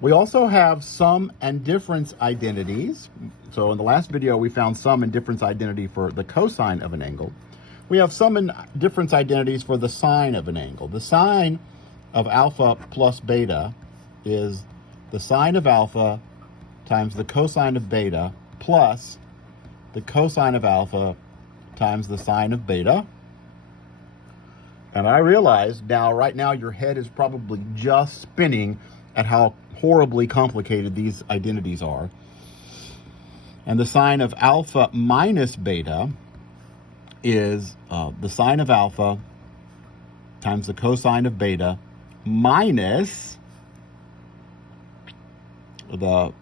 We also have sum and difference identities. So in the last video, we found sum and difference identity for the cosine of an angle. We have sum and difference identities for the sine of an angle. The sine of alpha plus beta is the sine of alpha times the cosine of beta plus the cosine of alpha times the sine of beta. And I realize now, right now, your head is probably just spinning at how horribly complicated these identities are. And the sine of alpha minus beta is the sine of alpha times the cosine of beta minus the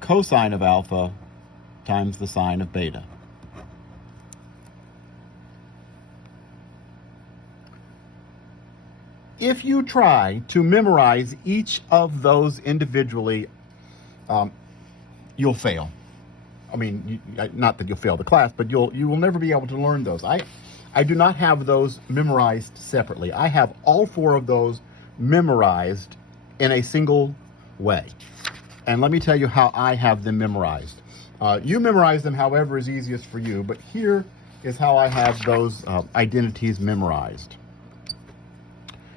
cosine of alpha times the sine of beta. If you try to memorize each of those individually, you'll fail. I mean, not that you'll fail the class, but you will never be able to learn those. I do not have those memorized separately. I have all four of those memorized in a single way. And let me tell you how I have them memorized. You memorize them however is easiest for you, but here is how I have those identities memorized.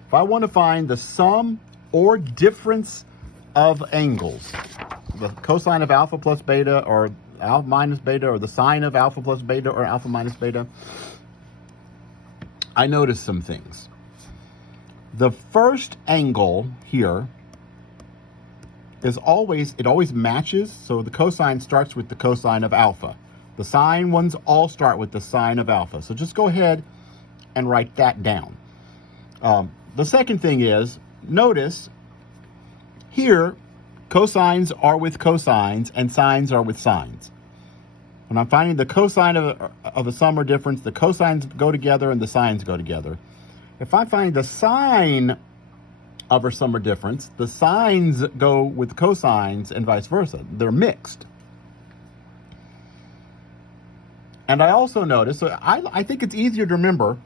If I want to find the sum or difference of angles, the cosine of alpha plus beta or alpha minus beta, or the sine of alpha plus beta or alpha minus beta, I noticed some things. The first angle here is always matches, so the cosine starts with the cosine of alpha. The sine ones all start with the sine of alpha. So just go ahead and write that down. The second thing is, notice here, cosines are with cosines and sines are with sines. When I'm finding the cosine of a sum or difference, the cosines go together and the sines go together. If I find the sine of a sum or difference, the sines go with cosines and vice versa. They're mixed. And I also notice, so I think it's easier to remember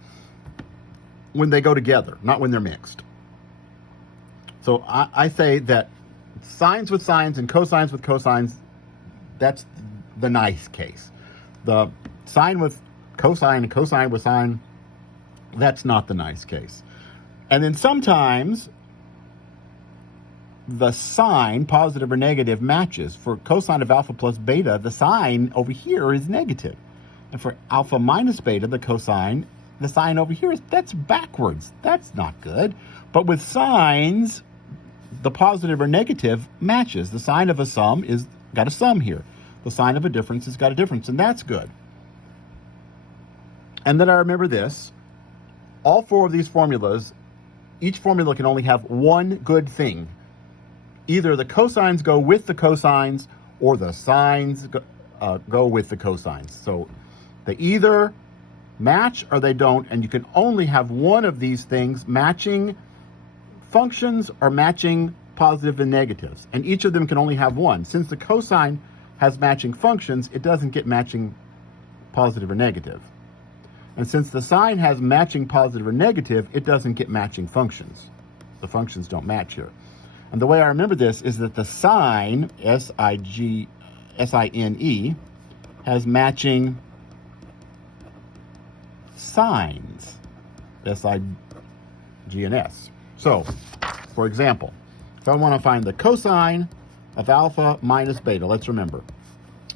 when they go together, not when they're mixed. So I say that sines with sines and cosines with cosines, that's the nice case. The sine with cosine and cosine with sine, that's not the nice case. And then sometimes the sign, positive or negative, matches. For cosine of alpha plus beta, the sign over here is negative. And for alpha minus beta, the sign over here that's backwards. That's not good. But with signs, the positive or negative matches. The sign of a sum is got a sum here. The sign of a difference has got a difference, and that's good. And then I remember this. All four of these formulas, each formula can only have one good thing. Either the cosines go with the cosines or the sines go with the cosines. So they either match or they don't, and you can only have one of these things matching functions or matching positive and negatives. And each of them can only have one. Since the cosine has matching functions, it doesn't get matching positive or negative. And since the sine has matching positive or negative, it doesn't get matching functions. The functions don't match here. And the way I remember this is that the sine, S-I-N-E, has matching sines, S-I-G-N-S. So, for example, if I want to find the cosine of alpha minus beta, let's remember,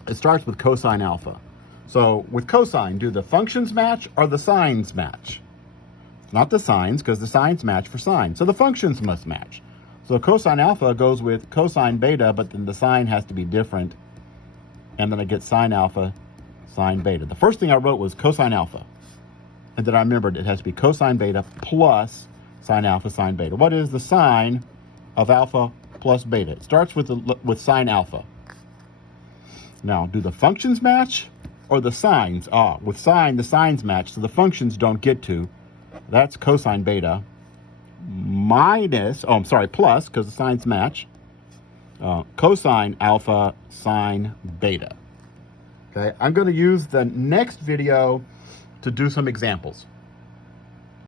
it starts with cosine alpha. So with cosine, do the functions match or the sines match? It's not the sines, because the sines match for sine. So the functions must match. So cosine alpha goes with cosine beta, but then the sine has to be different. And then I get sine alpha, sine beta. The first thing I wrote was cosine alpha. And then I remembered it has to be cosine beta plus sine alpha, sine beta. What is the sine of alpha plus beta? It starts with sine alpha. Now, do the functions match or the sines? With sine, the sines match, so the functions don't get to. That's cosine beta minus, plus, because the sines match, cosine alpha, sine beta. Okay, I'm going to use the next video to do some examples.